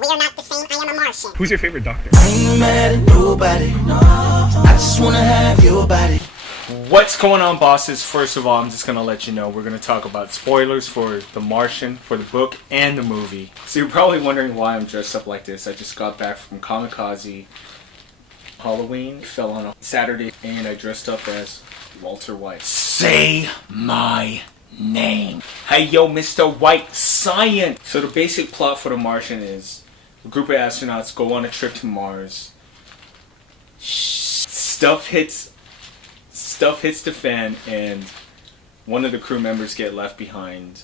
We are not the same. I am a Martian. Who's your favorite doctor? I ain't mad at nobody, no. I just wanna have your body. What's going on, bosses? First of all, I'm just going to let you know we're going to talk about spoilers for The Martian, for the book and the movie. So you're probably wondering why I'm dressed up like this. I just got back from Kamikaze Halloween. It fell on a Saturday and I dressed up as Walter White. Say my name. Hey yo, Mr. White, science! So the basic plot for The Martian is a group of astronauts go on a trip to Mars. Stuff hits the fan and one of the crew members get left behind.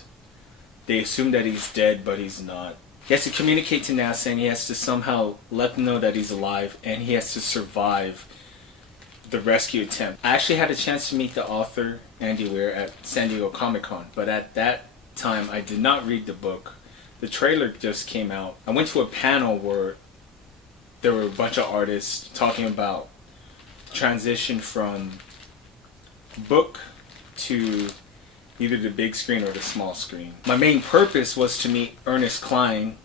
They assume that he's dead, but he's not. He has to communicate to NASA and he has to somehow let them know that he's alive and he has to survive the rescue attempt. I actually had a chance to meet the author, Andy Weir, at San Diego Comic-Con, but at that time I did not read the book. The trailer just came out. I went to a panel where there were a bunch of artists talking about the transition from book to either the big screen or the small screen. My main purpose was to meet Ernest Cline.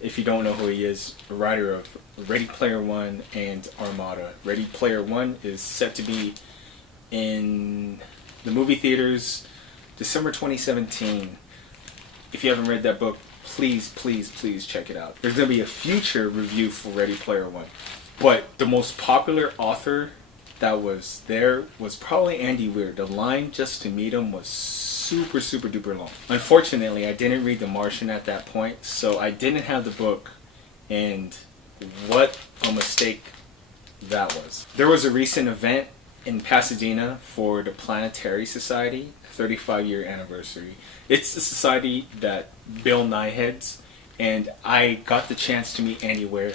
If you don't know who he is, a writer of Ready Player One and Armada. Ready Player One is set to be in the movie theaters December 2017. If you haven't read that book, please check it out. There's going to be a future review for Ready Player One. But the most popular author that was there was probably Andy Weir. The line just to meet him was super duper long. Unfortunately, I didn't read The Martian at that point, so I didn't have the book, and what a mistake that was. There was a recent event in Pasadena for the Planetary Society 35-year anniversary. It's the society that Bill Nye heads, and I got the chance to meet Andy Weir.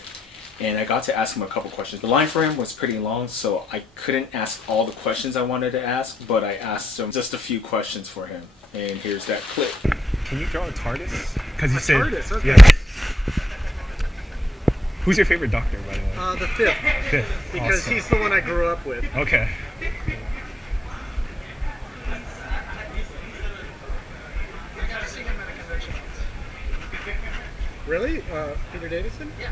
And I got to ask him a couple questions. The line for him was pretty long, so I couldn't ask all the questions I wanted to ask, but I asked him just a few questions for him. And here's that clip. Can you draw a TARDIS? Because you said TARDIS, okay. Yeah. Who's your favorite doctor, by the way? The fifth. Fifth. Because Awesome. he's the one I grew up with. Okay. Really? Peter Davison? Yeah.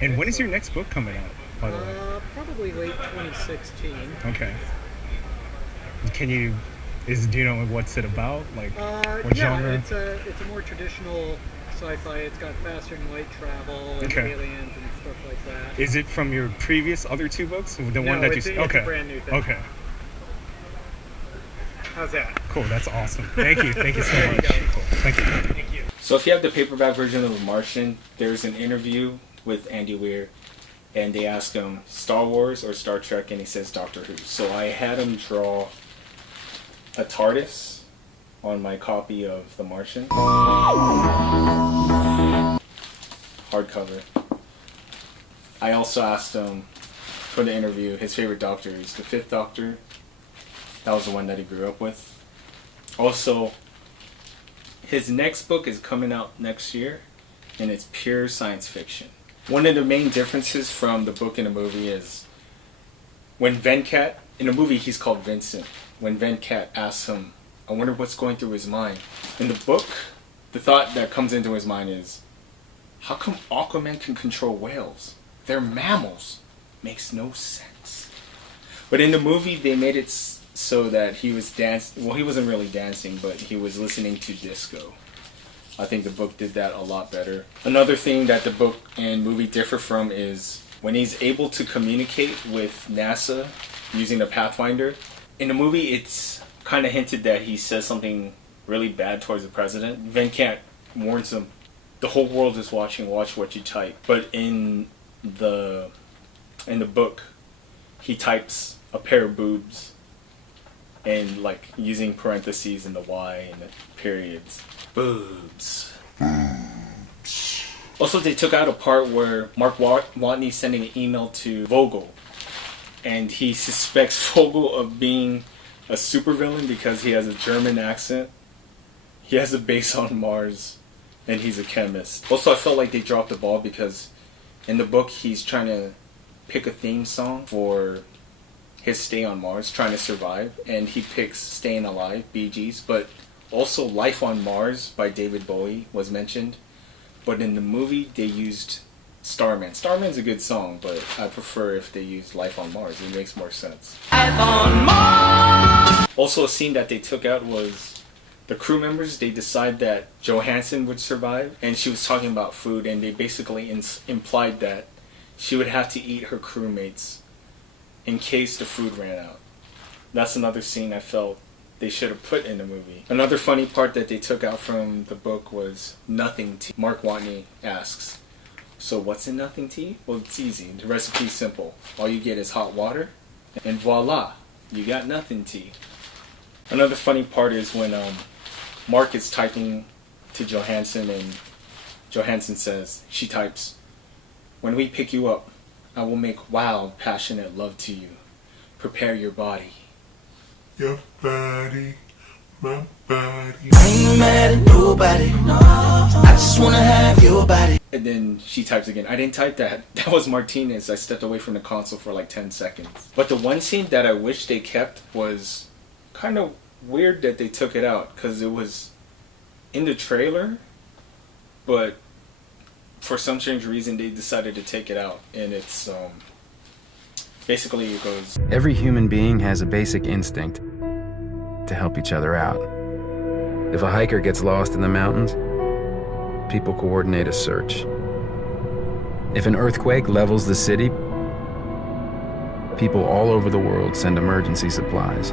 And when is your next book coming out, by the way? Probably late 2016. Okay. Do you know what's it about? Like, what yeah, genre? it's a more traditional sci-fi. It's got faster than light travel and Okay. aliens and stuff like that. Is it from your previous other two books? The one that it's, you it's a brand new thing. Okay. How's that? Cool, that's awesome. Thank you so There you much. go. Cool. Thank you. Thank you. So if you have the paperback version of The Martian, there's an interview with Andy Weir, and they ask him Star Wars or Star Trek, and he says Doctor Who. So I had him draw a TARDIS on my copy of The Martian. Hardcover. I also asked him for the interview, his favorite Doctor is the Fifth Doctor. That was the one that he grew up with. Also, his next book is coming out next year, and it's pure science fiction. One of the main differences from the book and the movie is when Venkat, in the movie he's called Vincent, when Venkat asks him, I wonder what's going through his mind. In the book, the thought that comes into his mind is, how come Aquaman can control whales? They're mammals. Makes no sense. But in the movie, they made it so that he was dancing. Well, he wasn't really dancing, but he was listening to disco. I think the book did that a lot better. Another thing that the book and movie differ from is when he's able to communicate with NASA using the Pathfinder. In the movie, it's kind of hinted that he says something really bad towards the president. Venkat warns him, the whole world is watching, watch what you type. But in the book, he types a pair of boobs and like using parentheses and the Y and the periods. Boobs. Also, they took out a part where Mark Watney's sending an email to Vogel, and he suspects Vogel of being a supervillain because he has a German accent. He has a base on Mars, and he's a chemist. Also, I felt like they dropped the ball because in the book he's trying to pick a theme song for his stay on Mars, trying to survive, and he picks Staying Alive, Bee Gees, but also Life on Mars by David Bowie was mentioned. But in the movie, they used Starman. Starman's a good song, but I prefer if they used Life on Mars. It makes more sense. Life on Mars! Also, a scene that they took out was the crew members. They decided that Johansson would survive, and she was talking about food, and they basically implied that she would have to eat her crewmates in case the food ran out. That's another scene I felt they should have put in the movie. Another funny part that they took out from the book was nothing tea. Mark Watney asks, so what's in nothing tea? Well, it's easy. The recipe's simple. All you get is hot water, and voila, you got nothing tea. Another funny part is when Mark is typing to Johansson, and Johansson says, she types, when we pick you up, I will make wild, passionate love to you. Prepare your body. Your body, my body. I ain't mad at nobody, no. I just wanna have your body. And then she types again. I didn't type that. That was Martinez. I stepped away from the console for like 10 seconds. But the one scene that I wish they kept was kind of weird that they took it out, because it was in the trailer, but for some strange reason they decided to take it out. And it's basically it goes, every human being has a basic instinct to help each other out. If a hiker gets lost in the mountains, people coordinate a search. If an earthquake levels the city, people all over the world send emergency supplies.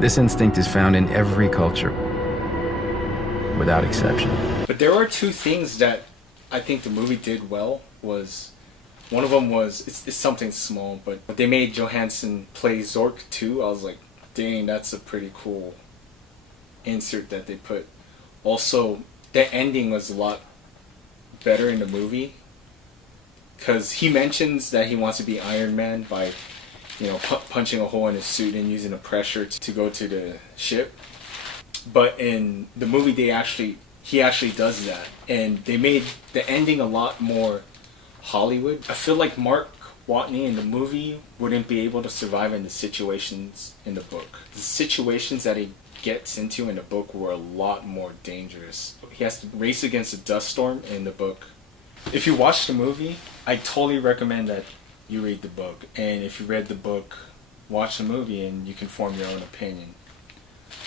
This instinct is found in every culture, without exception. But there are two things that I think the movie did well. Was one of them was, it's something small, but they made Johansson play Zork too. I was like, dang, that's a pretty cool insert that they put. Also, the ending was a lot better in the movie, because he mentions that he wants to be Iron Man by, you know, punching a hole in his suit and using the pressure to go to the ship. But in the movie, he actually does that, and they made the ending a lot more Hollywood. I feel like Mark Watney in the movie wouldn't be able to survive in the situations in the book. The situations that he gets into in the book were a lot more dangerous. He has to race against a dust storm in the book. If you watch the movie, I totally recommend that you read the book. And if you read the book, watch the movie and you can form your own opinion.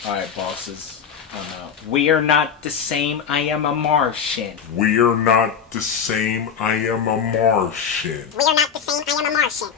Alright, bosses, I'm out. We are not the same, I am a Martian. We are not the same, I am a Martian. We are not the same, I am a Martian.